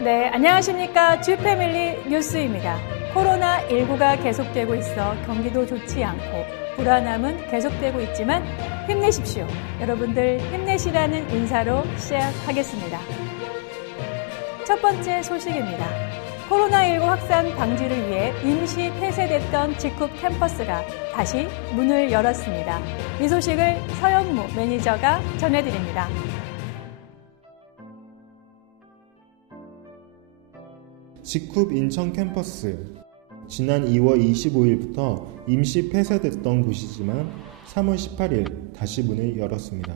네, 안녕하십니까. 주패밀리 뉴스입니다. 코로나19가 계속되고 있어 경기도 좋지 않고 불안함은 계속되고 있지만 힘내십시오. 여러분들 힘내시라는 인사로 시작하겠습니다. 첫 번째 소식입니다. 코로나19 확산 방지를 위해 임시 폐쇄됐던 직후 캠퍼스가 다시 문을 열었습니다. 이 소식을 서영무 매니저가 전해드립니다. 직후 인천 캠퍼스. 지난 2월 25일부터 임시 폐쇄됐던 곳이지만 3월 18일 다시 문을 열었습니다.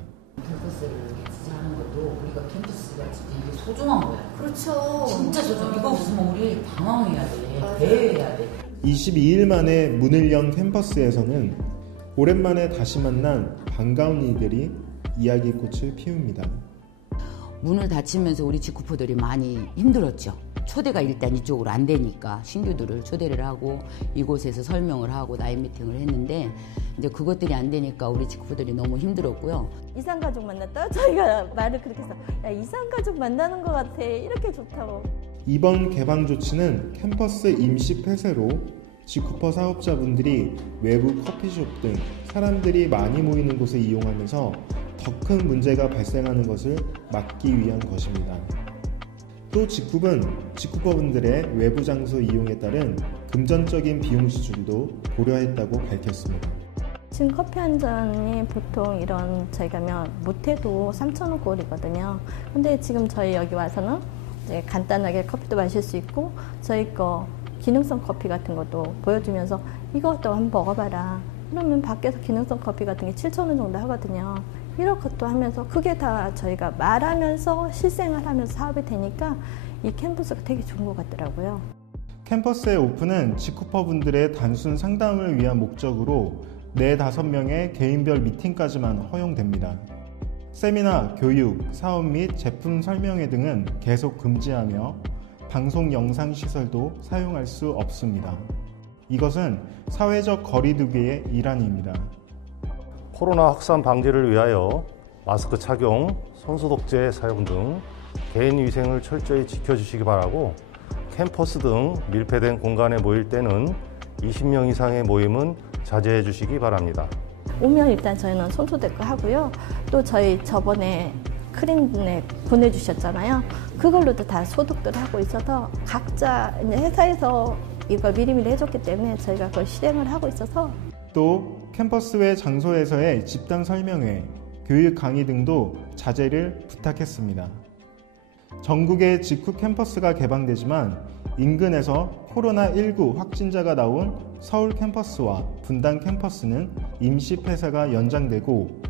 캠퍼스를 지지하는 것도 우리가 캠퍼스가 진짜 이게 소중한 거야. 그렇죠. 진짜 소중. 이거 없으면 우리 당황해야 돼. 대회해야 돼. 22일 만에 문을 연 캠퍼스에서는 오랜만에 다시 만난 반가운 이들이 이야기꽃을 피웁니다. 문을 닫히면서 우리 직구포들이 많이 힘들었죠. 초대가 일단 이쪽으로 안 되니까 신규들을 초대를 하고 이곳에서 설명을 하고 나인 미팅을 했는데 이제 그것들이 안 되니까 우리 직구포들이 너무 힘들었고요. 이산가족 만났다? 저희가 말을 그렇게 해서 야, 이산가족 만나는 것 같아. 이렇게 좋다고. 이번 개방 조치는 캠퍼스 임시 폐쇄로 직쿠퍼 사업자분들이 외부 커피숍 등 사람들이 많이 모이는 곳을 이용하면서 더 큰 문제가 발생하는 것을 막기 위한 것입니다. 또 직쿡은 직쿠퍼분들의 외부 장소 이용에 따른 금전적인 비용 지출도 고려했다고 밝혔습니다. 지금 커피 한 잔이 보통 이런 저희 가면 못해도 3,000원 꼴이거든요. 근데 지금 저희 여기 와서는 이제 간단하게 커피도 마실 수 있고 저희 거 기능성 커피 같은 것도 보여주면서 이것도 한번 먹어봐라. 그러면 밖에서 기능성 커피 같은 게 7,000원 정도 하거든요. 이런 것도 하면서 그게 다 저희가 말하면서 실생활하면서 사업이 되니까 이 캠퍼스가 되게 좋은 것 같더라고요. 캠퍼스의 오픈은 직쿠퍼분들의 단순 상담을 위한 목적으로 4-5명의 개인별 미팅까지만 허용됩니다. 세미나, 교육, 사업 및 제품 설명회 등은 계속 금지하며 방송 영상 시설도 사용할 수 없습니다. 이것은 사회적 거리두기의 일환입니다. 코로나 확산 방지를 위하여 마스크 착용, 손소독제 사용 등 개인 위생을 철저히 지켜주시기 바라고 캠퍼스 등 밀폐된 공간에 모일 때는 20명 이상의 모임은 자제해 주시기 바랍니다. 오면 일단 저희는 손소독도 하고요. 또 저희 저번에 크린넷 보내주셨잖아요. 그걸로도 다 소독들 하고 있어서 각자 이제 회사에서 이걸 미리미리 해줬기 때문에 저희가 그걸 실행을 하고 있어서 또 캠퍼스 외 장소에서의 집단 설명회, 교육 강의 등도 자제를 부탁했습니다. 전국의 직쿡 캠퍼스가 개방되지만 인근에서 코로나19 확진자가 나온 서울 캠퍼스와 분당 캠퍼스는 임시 폐쇄가 연장되고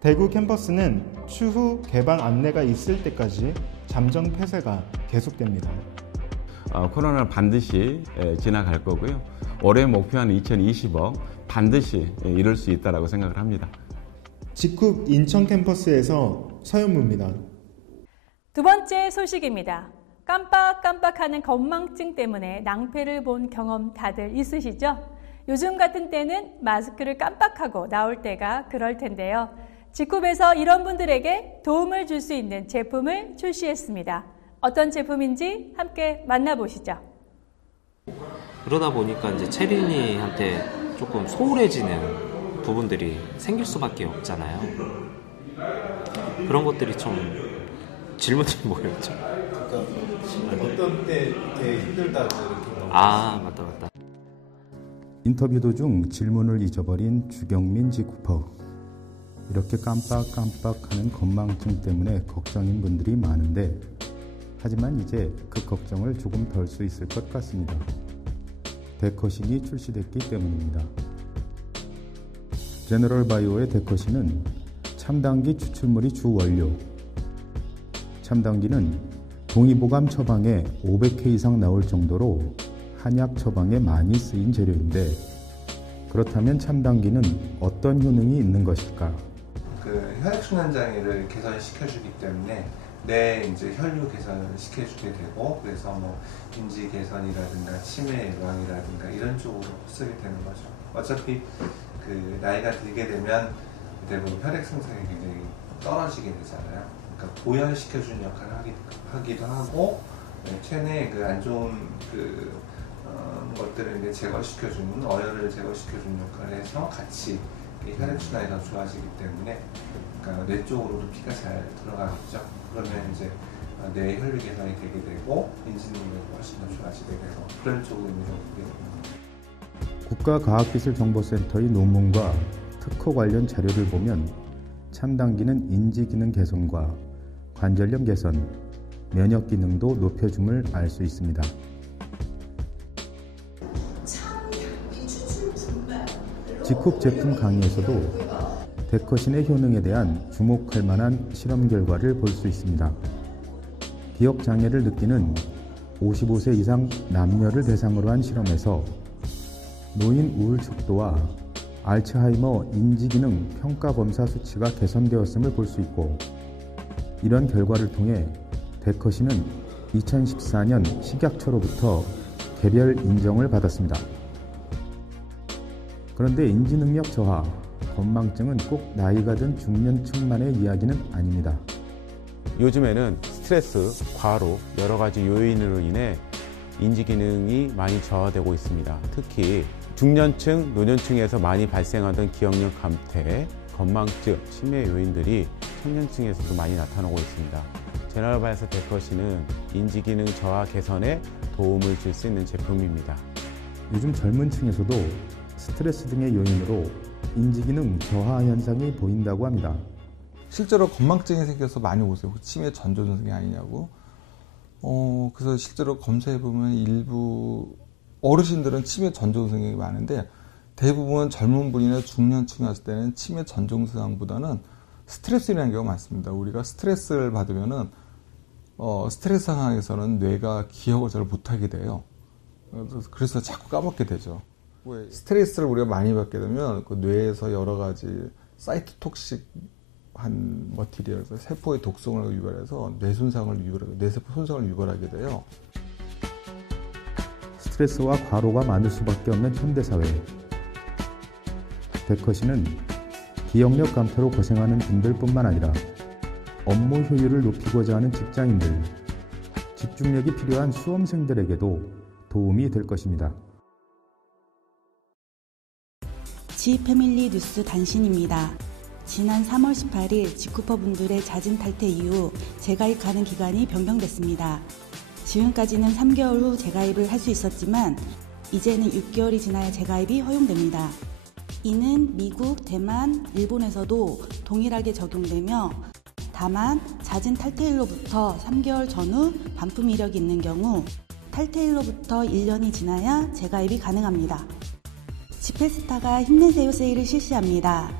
대구 캠퍼스는 추후 개방 안내가 있을 때까지 잠정 폐쇄가 계속됩니다. 코로나는 반드시 지나갈 거고요. 올해 목표한 2020억 반드시 이룰 수 있다고 생각을 합니다. 직쿡 인천 캠퍼스에서 서현무입니다. 두 번째 소식입니다. 깜빡깜빡하는 건망증 때문에 낭패를 본 경험 다들 있으시죠? 요즘 같은 때는 마스크를 깜빡하고 나올 때가 그럴 텐데요. 직쿡에서 이런 분들에게 도움을 줄 수 있는 제품을 출시했습니다. 어떤 제품인지 함께 만나보시죠. 그러다 보니까 이제 채린이한테 조금 소홀해지는 부분들이 생길 수밖에 없잖아요. 그런 것들이 좀 질문이 뭐였죠? 그러니까 어떤 때 되게 힘들다고 이렇게 맞다. 인터뷰 도중 질문을 잊어버린 주경민 직쿠퍼. 이렇게 깜빡깜빡하는 건망증 때문에 걱정인 분들이 많은데 하지만 이제 그 걱정을 조금 덜 수 있을 것 같습니다. 데커신이 출시됐기 때문입니다. 제너럴바이오의 데커신은 참당기 추출물이 주 원료. 참당기는 동의보감 처방에 500회 이상 나올 정도로 한약 처방에 많이 쓰인 재료인데 그렇다면 참당기는 어떤 효능이 있는 것일까? 그 혈액순환 장애를 개선시켜주기 때문에 내 이제 혈류 개선을 시켜주게 되고 그래서 뭐 인지 개선이라든가 치매 예방이라든가 이런 쪽으로 쓰게 되는 거죠. 어차피 그 나이가 들게 되면 대부분 혈액 생산이 굉장히 떨어지게 되잖아요. 그러니까 보양시켜주는 역할을 하기도 하고 체내에 그 안 좋은 것들을 이제 제거시켜주는, 어혈을 제거시켜주는 역할을 해서 같이 혈액순환이 더 좋아지기 때문에, 그러니까 뇌 쪽으로도 피가 잘 들어가겠죠. 그러면 이제 뇌 혈류 개선이 되게 되고 인지 능력이 훨씬 더 좋아지게 되고, 그런 쪽으로 의미를 보게 됩니다. 국가과학기술정보센터의 논문과 특허 관련 자료를 보면 참 당기는 인지 기능 개선과 관절염 개선, 면역 기능도 높여줌을 알 수 있습니다. 지쿱 제품 강의에서도 데커신의 효능에 대한 주목할 만한 실험 결과를 볼 수 있습니다. 기억 장애를 느끼는 55세 이상 남녀를 대상으로 한 실험에서 노인 우울 척도와 알츠하이머 인지기능 평가 검사 수치가 개선되었음을 볼 수 있고, 이런 결과를 통해 데커신은 2014년 식약처로부터 개별 인정을 받았습니다. 그런데 인지능력 저하, 건망증은 꼭 나이가 든 중년층만의 이야기는 아닙니다. 요즘에는 스트레스, 과로, 여러 가지 요인으로 인해 인지기능이 많이 저하되고 있습니다. 특히 중년층, 노년층에서 많이 발생하던 기억력 감퇴, 건망증, 치매 요인들이 청년층에서도 많이 나타나고 있습니다. 제너럴바이오스 데커신은 인지기능 저하 개선에 도움을 줄 수 있는 제품입니다. 요즘 젊은 층에서도 스트레스 등의 요인으로 인지기능 저하 현상이 보인다고 합니다. 실제로 건망증이 생겨서 많이 오세요. 치매 전조 증상이 아니냐고. 그래서 실제로 검사해보면 일부 어르신들은 치매 전조 증상이 많은데, 대부분 젊은 분이나 중년층이 왔을 때는 치매 전조 증상보다는 스트레스라는 경우가 많습니다. 우리가 스트레스를 받으면은 스트레스 상황에서는 뇌가 기억을 잘 못하게 돼요. 그래서 자꾸 까먹게 되죠. 스트레스를 우리가 많이 받게 되면 그 뇌에서 여러 가지 사이토톡식한 머티리얼, 세포의 독성을 유발해서 뇌 손상을 유발하고 뇌세포 손상을 유발하게 돼요. 스트레스와 과로가 많을 수밖에 없는 현대사회. 데커신은 기억력 감퇴로 고생하는 분들뿐만 아니라 업무 효율을 높이고자 하는 직장인들, 집중력이 필요한 수험생들에게도 도움이 될 것입니다. 지패밀리 뉴스 단신입니다. 지난 3월 18일 지쿠퍼 분들의 잦은 탈퇴 이후 재가입 가능 기간이 변경됐습니다. 지금까지는 3개월 후 재가입을 할 수 있었지만 이제는 6개월이 지나야 재가입이 허용됩니다. 이는 미국, 대만, 일본에서도 동일하게 적용되며, 다만 잦은 탈퇴일로부터 3개월 전후 반품 이력이 있는 경우 탈퇴일로부터 1년이 지나야 재가입이 가능합니다. 지페스타가 힘내세요 세일을 실시합니다.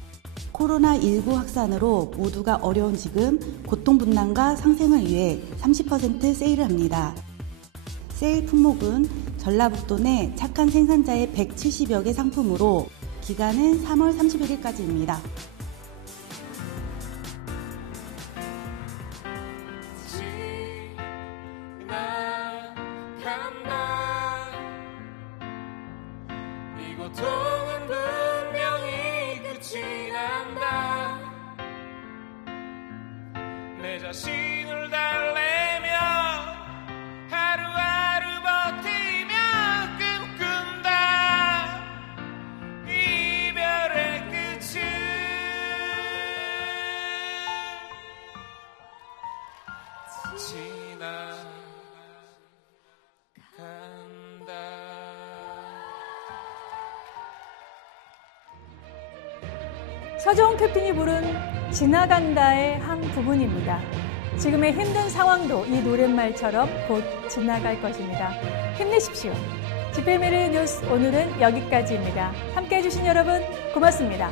코로나19 확산으로 모두가 어려운 지금 고통분담과 상생을 위해 30% 세일을 합니다. 세일 품목은 전라북도 내 착한 생산자의 170여 개 상품으로 기간은 3월 31일까지입니다. 고통은 분명히 끝이 난다. 내 자신을 달래며 하루하루 버티며 꿈꾼다. 이별의 끝은 지나간다. 서정훈 캡틴이 부른 지나간다의 한 부분입니다. 지금의 힘든 상황도 이 노랫말처럼 곧 지나갈 것입니다. 힘내십시오. 지패밀리 뉴스 오늘은 여기까지입니다. 함께해 주신 여러분 고맙습니다.